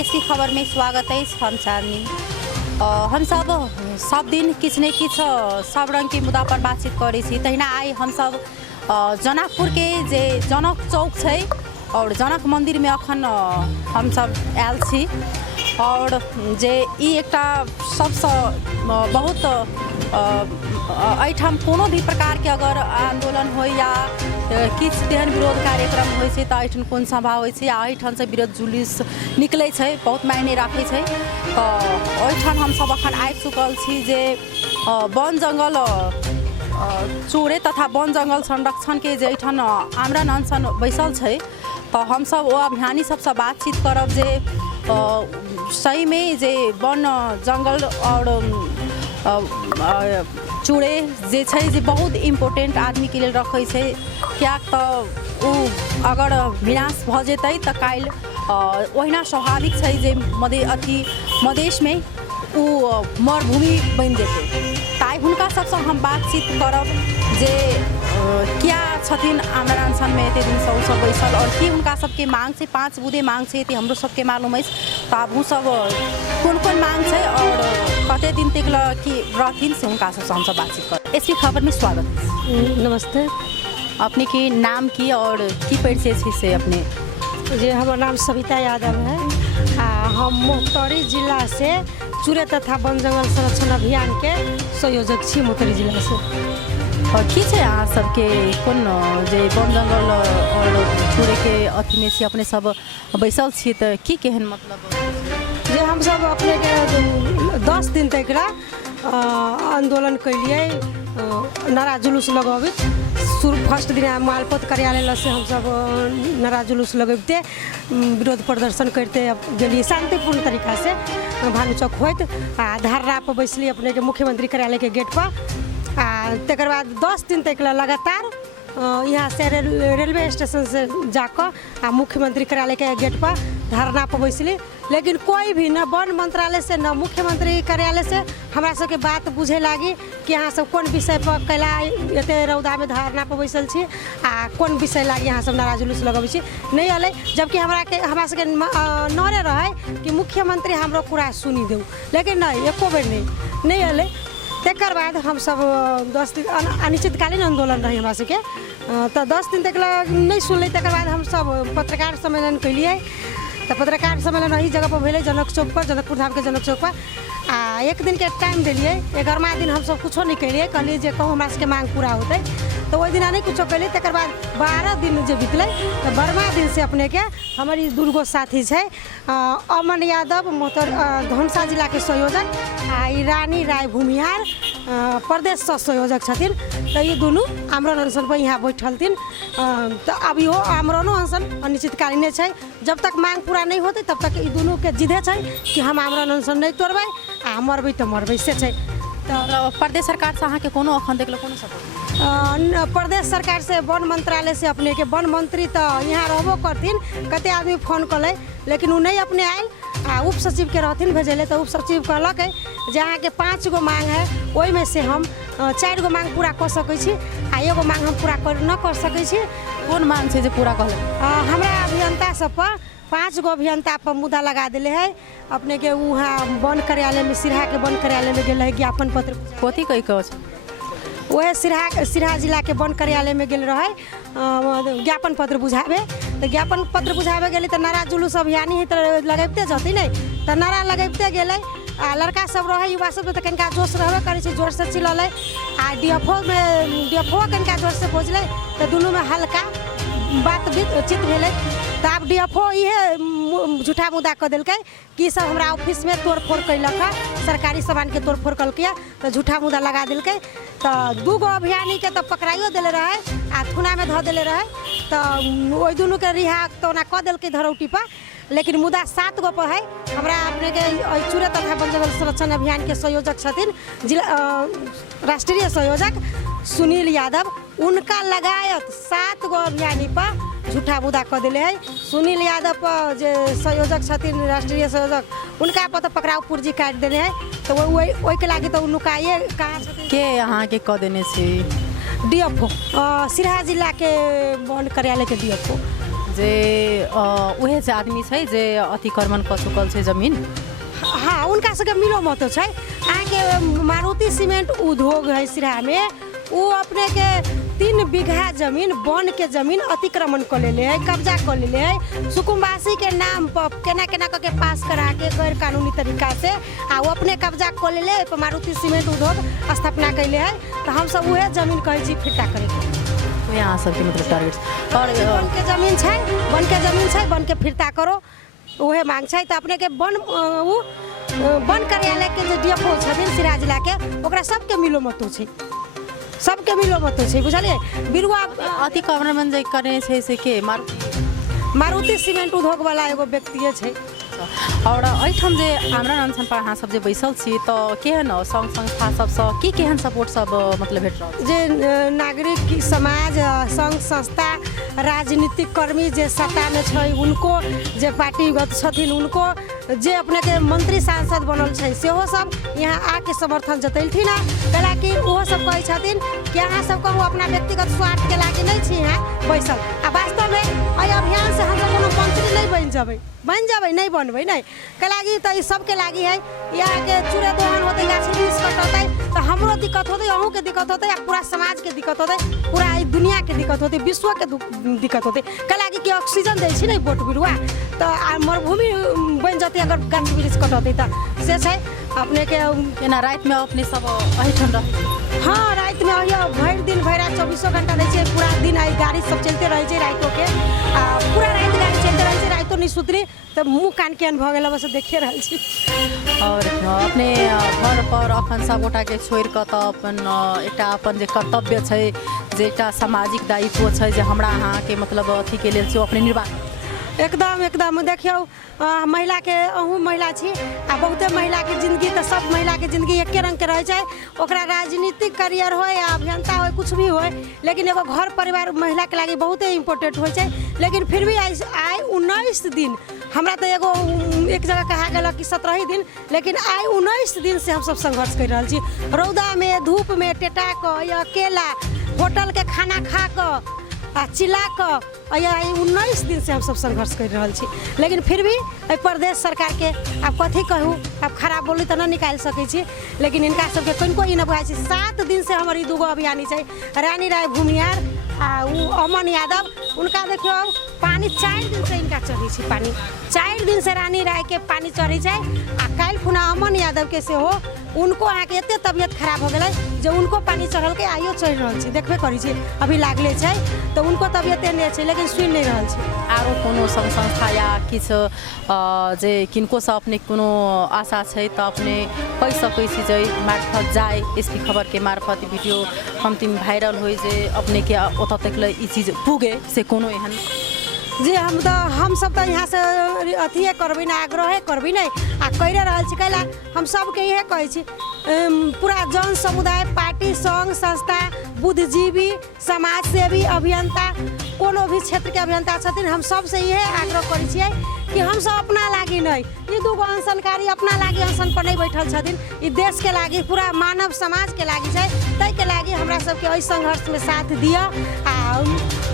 SP खबर में स्वागत है। हम चांदनी हम सब दिन किछ न किछ सब रंग के मुद्दा पर बातचीत करे छी। तहिना आई हम सब जनकपुर के जे जनक चौक है और जनक मंदिर में अखन हम सब आयल छी और जे ई एकटा सबसे बहुत एहिठाम कोनो भी प्रकार के अगर आंदोलन हो या किछ तेहन विरोध कार्यक्रम होइ छै तऽ एहिठाम कोन सभा होइ छै आ एहिठाम से विरोध जुलूस निकलै छै, बहुत मायने राखै छै। तऽ ओहिठाम हम सब अखन आबि चुकल छी जे वन जंगल चोरे तथा वन जंगल संरक्षण के जे एहिठाम आमरण अनशन बैसल छै तऽ हम सब ओ अभियानी सबसे बातचीत करब जे सही में जे वन जंगल और चूड़े जे छै जे बहुत इम्पोर्टेंट आदमी के लिए रखे छै। क्या तो अगर विनाश भ जेतै तऽ काल ओहिना स्वाभाविक छै जे मधेश में मरुभूमि बन जेतै। ताई हुनका सबसे हम बातचीत करब जे क्या छथिन आमरण अनशन में एते दिन से सब बैसल और की हुनका सबके मांग छै, 5 बुधे मांग छै ते हमरो सबके मालूम है। तो अब वो सब कोन मांग छै और कते दिन तक की रहथिन से हुनका सबसे हम सब बातचीत कर। एसपी खबर में स्वागत। नमस्ते। अपने के नाम की और की परिचय छी से अपने? जी हमारा नाम सविता यादव है। हम मोहतरी जिला से चूरे तथा वन जंगल संरक्षण अभियान के संयोजक छी मोहतरी जिला से। की छै अहाँ सबके कोन जे वन जंगल और चूरे के अथी में छी अपने सब बैसल छी तऽ की केहन मतलब जे हम सब अपने के 10 दिन तक आंदोलन कैलिए, नारा जुलूस लगबित शुरू फर्स्ट दिन मालपोत कार्यालय से हम सब नारा जुलूस लगबिते विरोध प्रदर्शन करते गेलिए शांतिपूर्ण तरीका से भानु चौक होत धरना पर बैसली अपने के मुख्यमंत्री कार्यालय के गेट पर। तकर बाद 10 दिन तक लगातार यहाँ से रेलवे स्टेशन से जाकर मुख्यमंत्री कार्यालय के गेट पर धरना पर बैसली, लेकिन कोई भी न वन मंत्रालय से न मुख्यमंत्री कार्यालय से हमरा सबके बात बुझे लागी कि यहाँ सब कौन विषय पर कैला एते रौदा में धरना पर बैसल छी आ कौन विषय लागी यहाँ सब नारा जुलूस लगबै छी नहीं अलै। जबकि हमरा सबके नरे रहे कि मुख्यमंत्री हमरो पूरा सुनी दे, लेकिन नहीं एको बेर नहीं अलै। तकर बाद हम सब 10 दिन अनिश्चितकालीन आंदोलन रही हमरा सबके, तो 10 दिन तक नहीं सुनले। तकर बाद हम सब पत्रकार सम्मेलन कैलिए, तो पत्रकार सम्मेलन वही जगह पर भेले जनक चौक पर, जनकपुर धाम के जनक चौक पर। एक दिन के टाइम दिलिए, 11वां दिन हम सब कुछो नहीं कैलिए, कहलिए जे कहूँ हमरा सबके मांग पूरा होते तो वही दिन नहीं कुछो कैलिए। तकर बाद 12 दिन जो बीतल तो 12वां दिन से अपने के हमारी दुर्गो साथी है अमन यादव धनसा जिला के संयोजक रानी राय भूमिहार प्रदेश संयोजक छथिन। तो ये दोनों आमरण अनशन पर यहाँ बैठल थिन। तो अब यो आमरणो अनशन अनिश्चितकालीन है, जब तक मांग पूरा नहीं होते तब तक ये दोनों के जिदे है कि हम आमरण अनशन नहीं तोड़बै आ मरबै तो मरबै से है। तो प्रदेश सरकार से अहाँ के कोनो अखन तक कोनो सपोर्ट? प्रदेश सरकार से वन मंत्रालय से अपने के वन मंत्री तो यहाँ रहबो करथिन, कते आदमी फोन कले लेकिन वो नहीं अपने आयल। उप सचिव के रहथिन भेजले तो उप सचिव कहलक है जहाँ के 5 गो मांग है वही में से हम 4 गो मांग पूरा कर सकै छी आ एगो मांग हम पूरा न कर सकै छी। कौन मांग छै जे पूरा कहले? हमरा अभियंता सब पर 5 गो अभियंता पर मुद्दा लगा दिले है अपने के वहाँ वन कार्यालय में सिरहा के वन कार्यालय में गेल है ज्ञापन पत्र। कथी कहि कह वह सिरहा जिला के वन कार्यालय में गेल रहे ज्ञापन पत्र बुझावे। तो ज्ञापन पत्र बुझावे गेली तो नारा जुलूस अभियानी है तो लगेबते जती नहीं तो नारा लगेबते गेले आ लड़का सब रहे युवा सब तो कनिका जोश रहबे करे छै, जोर से चिल्लै आ डीएफओ कनिका जोर से पहुँचले तो दोनों में हल्का बातचीत भेले। तो अब डीएफओ ये झूठा मुद्दा कह दिल्क कि सब हमारा ऑफिस में तोड़फोड़ कैलक है, सरकारी सामान के तोड़फोड़ कल तो झूठा मुद्दा लगा दिल्क। तो 2 गो अभियानी के तो पकड़ाइयो दिले रहे आ थुना में धो दिले रहे तो वही दोनों के रिहा तो ना कह दिल्क धरौटी पर, लेकिन मुद्दा 7 गो पर है। हमरा अपने के चूरे तथा वन जंगल संरक्षण अभियान के संयोजक छथिन जिला राष्ट्रीय संयोजक सुनील यादव, उनका लगायत 7 गो अभियानी पर झूठा मुद्दा कह दिले है। सुनील यादव पर जे संयोजक छथिन राष्ट्रीय संयोजक उनका पर तो पकड़ाव पूर्जी काट देने है। तो वही के लागी तो नुकाइए कहाँ के अहाँ के कह देने से डीएफओ सिरहा जिला के वन कार्यालय के डीएफओ जे उहे से आदमी छै जे अतिक्रमण कऽ चुकल छै जमीन। हाँ, उनका सबके मिलो मतो छै। अहाँके मारुति सीमेंट उद्योग है सिराहा में, वो अपने के 3 बीघा जमीन वन के जमीन अतिक्रमण कर लेले है, कब्जा कर लेले है, सुकुम्बासी के नाम पर केना केना करके पास करा के गैर कानूनी तरीका से वो अपने कब्जा कर लेले है। मारुति सीमेंट उद्योग स्थापना कैले है, तो हम सब वह जमीन कहे छी फिरता करे के। यहाँ सबके मतलब टारगेट और वन के जमीन छै, वन के जमीन छै, वन के फिरता करो, उहे मांग छै। तो अपने के वन कार्यालय के जे डीएफओ छथिन सिराहा जिला के, ओकरा सबके मिलो मतो छै, सबके मिलो मतो छै, बुझलिए। बिरुवा अतिक्रमण जे करे छै से के मारुति सीमेंट उद्योग वाला एगो व्यक्तिये छै। और एहिठाम जे आमरण अनशन पर अहाँ सब जे बैसल छी तो केहन संघ संस्था सबसँ की केहन सपोर्ट सब मतलब भेट रहल जे नागरिक समाज, संघ संस्था, राजनीतिक कर्मी जे सत्ता में छै उनको, जे पार्टीगत छथिन उनको, जे अपने के मंत्री सांसद बनल छै सेहो सब यहाँ आके समर्थन जतैलथिन है। कैलाकि ओहो सब कहै छथिन कि अहाँ सब कहू अपना व्यक्तिगत स्वार्थ के लागी नहीं छी यहाँ बैसल, आ वास्तव में एहि अभियान से हम सब कोनो मंत्री नहीं बन जाबै नहीं बनबै नहीं। कैलाकि तो ई सबके लागी है, यहाँ के चूड़े दोहन होते, गाछी वृक्ष कट होते, तो हमरो दिक्कत होते, अहूँ के दिक्कत होते, पूरा समाज के दिक्कत होते, पूरा दुनिया के दिक्कत होते, विश्व के दिक्कत होते। कैलाकि कि ऑक्सीजन दै छी नहीं बोट बिरुआ, तो मरुभूमि बन जाते अगर गाछी वृक्ष कट होते, तो से छै अपने के एना रात में अपने सब एहिठाम रह। हाँ, रात में भर दिन भर 24 घंटा रहे छै, पूरा दिन आई गाड़ी सब चलते रहे छै रातों के, पूरा रात गाड़ी चलते रहे छै, रातों नहीं सुतरी, तो मुँह कान के भऽ गेल, बस देखिए रहल छी। और अपने घर पर अखन सबगोटा के छोड़ कऽ तऽ अपन एकटा अपन जे कर्तव्य छै, जे एकटा सामाजिक दायित्व छै जे हमरा अहाँ के मतलब अथी के लेल से अपने निर्वाह एकदम देखियो, महिला के अहूँ महिला छी, आ बहुते महिला के जिंदगी तो सब महिला के जिंदगी एके रंग के रहे छै, ओकरा राजनीतिक करियर हो या अभियंता हो कुछ भी हो, लेकिन एगो घर परिवार महिला के लागी बहुते इम्पोर्टेंट हो छै। लेकिन फिर भी आई 19 दिन, हमरा तो एगो एक जगह कहा गया कि 17 दिन, लेकिन आई 19 दिन से हम सब संघर्ष कर रहा छी, रौदा में धूप में टेटा क या अकेला होटल के खाना खा क चिल्ला क 19 दिन से हम सब संघर्ष कर रहा छी। लेकिन फिर भी प्रदेश सरकार के आप कथी कहूँ, आप खराब बोली तो ना निकाल सकै छी, लेकिन इनका सबके कनिको ई न बुझाइ छै। 7 दिन से हमारी दूगो अभियानी छै, रानी राय भूमियार आ अमन यादव, उनका देखियो पानी 4 दिन से इनका चढ़ी छै, पानी 4 दिन से रानी राय के पानी चढ़ी छै। आ काल खुना अमन यादव के से हो, उनको अहाँ के एते तबियत खराब हो गए जो उनको पानी चढ़ल के आइयो चढ़ रहा छै, देखबे करी छै, अभी लागले छै, तो उनको तबियत नहीं छै, लेकिन सुन नहीं रहा छै। आरो कोनो संस्था या किछु जे किनको से अपने कोनो आशा छै तो अपने कहि सकै छी जे मार्फत जाए, एसपी खबर के मार्फत वीडियो हम तीन वायरल हो जे अपने के ओत तक ले ई चीज पुगे से कोनो एहन जी हम सब तो यहाँ से अथिए करबी ना, आग्रह करबी नहीं आ करे रहल छी। कैला हम सबके इहे कहै छी, पूरा जन समुदाय, पार्टी, संघ संस्था, बुद्धिजीवी, समाजसेवी, अभियंता, कोनो भी क्षेत्र के अभियंता छथिन, हम सबसे इहे आग्रह करै छियै कि हम सब अपना लागी नहीं, ये दूगो अनशनकारी अपना लागी अनशन पर नहीं बैठल छथिन, ये देश के लागी, पूरा मानव समाज के लागी छै, तै के लागी हमरा सबके एहि संघर्ष में साथ दिया। आ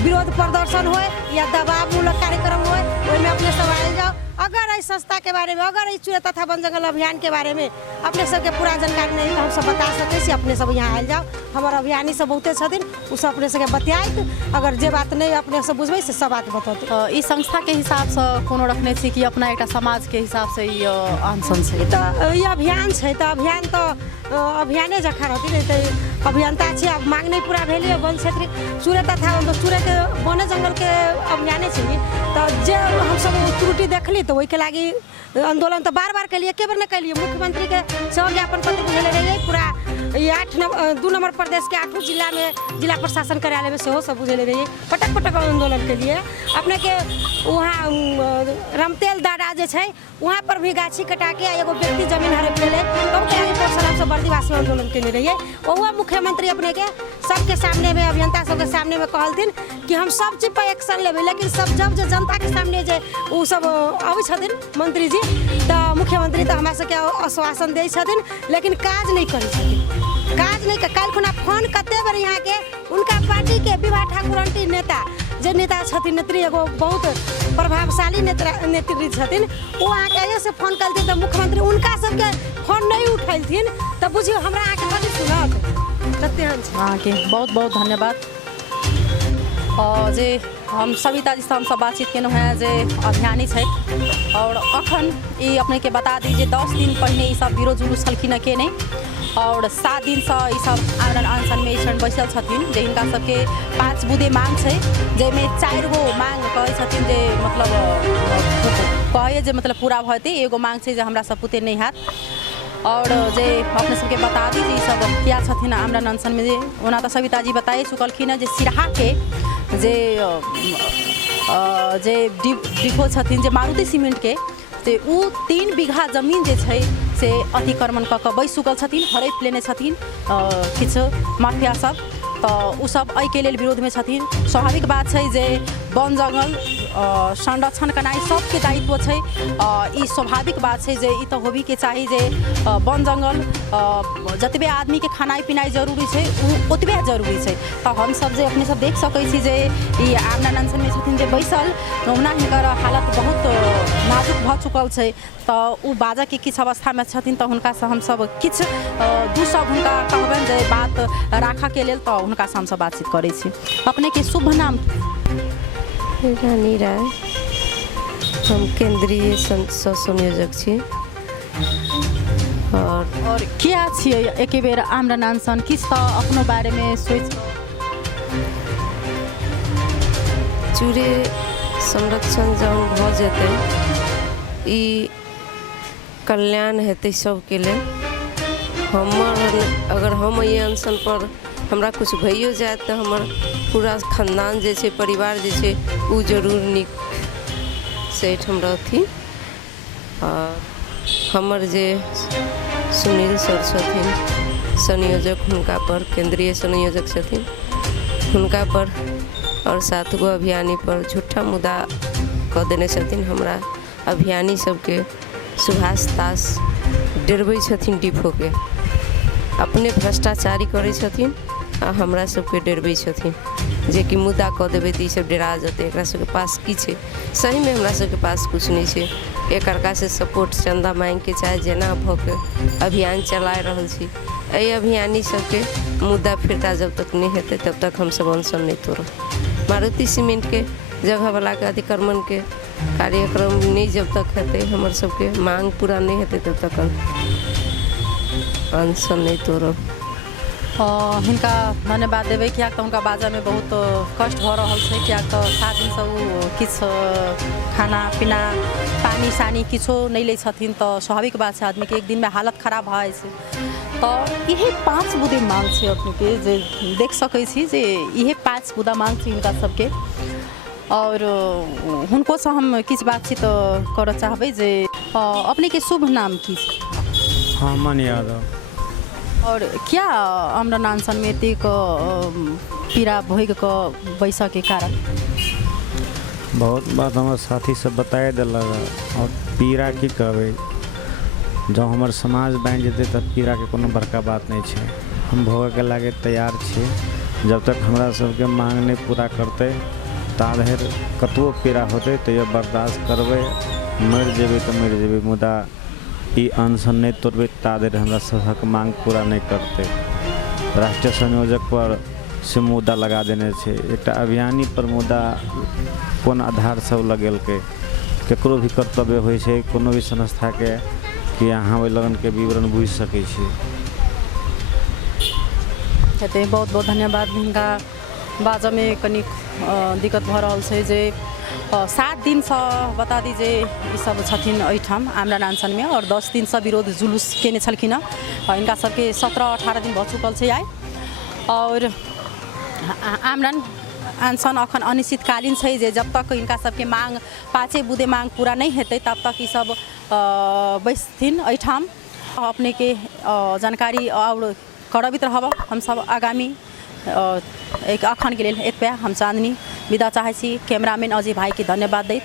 विरोध प्रदर्शन हो या दबावमूलक कार्यक्रम हो, ओहिमे अपने सब आयल जाओ। अगर इस संस्था के बारे में, अगर इस चूहे तथा वन जंगल अभियान के बारे में अपने सबके पूरा जानकारी नहीं तो हम सब बता सकै छी, अपने सब यहाँ आयल जाओ। हमार अभियानी सब बहुते छथिन, उ सब अपने सबके बतियाइत, अगर जे बात नहीं अपने सब बुझबै से सब बात बतौते। ई संस्था के हिसाब से कोनो रखने छी कि अपना एकटा समाज के हिसाब से ई अनशन छै, तो ई अभियान छै, तो अभियान तो अभियाने जखा रहती नहीं, तो अभियंता छी, अब मांग नहीं पूरा भेलै, वन क्षेत्र चूहे तथा चूहे के वन जंगल के अभियाने छै, तो जे हम सब त्रुटि देखली तो वही के लागी आंदोलन तो बार के लिए, एके बार न कैलिए, मुख्यमंत्री के सेहो ज्ञापन पत्र भेजले रहिए, पूरा 2 नंबर प्रदेश के 8 जिला में जिला प्रशासन कार्यालय में सेहो सब बुझेले रहिए, पटक आंदोलन के लिए। अपने के वहाँ रमतेल दादा जे छै वहाँ पर भी गाछी कटा के एगो व्यक्ति जमीन हड़प लेले, तब के आगे पर हम सब बर्दीवासी आंदोलन केने रहिए। वहाँ मुख्यमंत्री अपने के सबके सामने में, अभियंता सबके सामने में कहलथिन कि हम सब चीज पर एक्शन लेबै, लेकिन सब जब जे जनता के सामने जे उ सब आबै छथिन मंत्री जी, तो मुख्यमंत्री तो हमरा सबके आश्वासन दै छथिन, लेकिन काज नहीं करै छथिन, काज नहीं। काल्हि खुना फोन कते बेर यहाँ के उनका पार्टी के विभा ठाकुर आंटी नेता जे नेता छथिन, नेत्री एगो बहुत प्रभाव प्रभावशाली नेत्री छथिन वो आके से फोन करथिन तो मुख्यमंत्री उनका सबके फोन नहीं उठेलथिन तो बुझियो हमरा आके कथी सुनत कते हन हाँ के बहुत बहुत धन्यवाद। जे हम सविता जी से हम सब बातचीत केलहुँ हैं जे अभियानी छै और अखन ई अपने के बता दी जे 10 दिन पहले ई सब विरोध जुलूस छलखिन के नहीं और 7 दिन से ई सब आमरण अनशन में ई बैसल छथिन जे हिनका सबके 5 बुदे मांग छै जेमे 4 गो मांग कहै छथिन जे मतलब कहे जे मतलब पूरा भते एगो मांग छै जे हमरा सब पुते नहीं हैत और जे अपने सबके बता दी जे सब किया छथिन आमरण अनशन में जे ओना तो सविता जी बताए चुकलखिन जे सिरहा के जे डिपो छथिन जे मारुति सीमेंट के से उ 3 बीघा जमीन जे छै से अतिक्रमण कऽ कऽ बैस चुकल छथिन हड़पि लेने छथिन किछु माफिया सब तो उ सब एहि के लेल विरोध में छथिन। स्वाभाविक बात छै जे वन जंगल संरक्षण करनाइ सबके दायित्व छै ई स्वाभाविक बात छै जे ई तो होबी के चाही जे वन जंगल जतबे आदमी के खानाइ पिनाइ जरूरी छै उ ओतबे जरूरी छै। तो हम सब जे अपने सब देख सकै छी जे ई आमरण अनशन में छथिन जे बैसल ओना हिनकर हालत बहुत नाजुक भऽ चुकल छै तो उ बाजऽ के किछु अवस्था में छथिन तो हुनका से हम सब किछु दू शब्द हुनका कहबनि जे बात राखऽ के लेल तो हुनका से हम सब बातचीत करै छी। अपने के शुभ नाम रानी राय हम केंद्रीय संयोजक छी और क्या छियै एक बेर आमरण अनशन किछु तो अपनो बारे में सोच चूड़े संरक्षण जौन भऽ जेतै ई कल्याण हेतै सबके लेल हमर अगर हम ई अनशन पर हमरा कुछ भइयो जाए तो हमर पूरा खानदान जे छै परिवार जे छै उ जरूर नीक से एहिठाम रहथिन और हमर जे सुनील सर छथिन संयोजक हुनका पर केंद्रीय संयोजक छथिन हुनका पर और 7 गो अभियानी पर झूठा मुद्दा कऽ देने छथिन। हमरा अभियानी सबके सुभाष दास डरबै छथिन डिपो के अपने भ्रष्टाचारी करै छथिन आ हमरा सबके डरबै छथिन जे कि मुद्दा कऽ देबै तऽ ई सब डरा जेतै एकरा सबके पास की छै सही में हमरा सबके पास कुछ नहीं छै एक अर्का से सपोर्ट चंदा मांग के चाहे जेना भऽ के अभियान चला रहल छी एहि अभियानी सबके मुद्दा फिरता जब तक नहीं हेतै तब तक हम सब अनशन नहीं तोड़ब। मारुति सीमेंट के जगह वाला के अतिक्रमण के कार्यक्रम नहीं जब तक हेतै हमर सबके मांग पूरा नहीं हेतै तब तक अनशन नहीं तोड़ब। हिनका धन्यवाद देबै कियाक तऽ हुनका बाजा में बहुत कष्ट भऽ रहल छै कियाक तऽ 7 दिन से उ किछु खाना पीना पानी सानी किछो नहीं लै छथिन तो स्वाभाविक बात छै आदमी के एक दिन में हालत खराब भऽ जाइ छै। तो इहे 5 बुदे मांग छै अपने के जे देख सकै छी जे इहे 5 बुदा मांग छै हिनका सबके और हुनको से हम किछु बातचीत करऽ चाहबै जे अपने के शुभ नाम की छै? हमन यादव। और क्या आमरण अनशन में एतेक पीड़ा भोग कऽ बैसऽ के कारण? बहुत बात हमारे साथी सब बताए दिलक और पीड़ा की कहबै जब हमार समाज बन जेतै तब पीड़ा के कोनो बड़का बात नहीं छै। हम भोगऽ के लागे तैयार छी जब तक हमरा सबके मांग नहीं पूरा करतै ता धरि कतबो पीड़ा होतै तैयो बर्दाश्त करबै मरि जेबै तऽ मरि जेबै मुदा ई अनशन नहीं तोड़बै ता धरि हमरा सबक मांग पूरा नहीं करते। राष्ट्रीय संयोजक पर से मुद्दा लगा देने छै एक अभियानी पर मुद्दा कोन आधार सब लगेलकै केकरो भी कर्तव्य होइ छै कोनो भी संस्था के कि अहाँ ओहि लगन के विवरण बुझि सकै छी। बहुत बहुत धन्यवाद। हिनका बाजा में कनिक दिक्कत भऽ रहल छै जे 7 दिन से बता दी जे ई सब छथिन एहिठाम आमरण अनशन में और 10 दिन से विरोध जुलूस केने छलखिन इनका सबके 17-18 दिन भऽ चुकल छै आइ और आमरण अनशन अखन अनिश्चितकालीन छै जे जब तक इनका सबके मांग 5 बुदे मांग पूरा नहीं हेतै तब तक ई सब बैसथिन एहिठाम। अपने के जानकारी और करबित रहब हम सब आगामी एक अखन के लेल एतबे हम चांदनी विदा चाहै छी। कैमरामैन अजय भाई के धन्यवाद दैत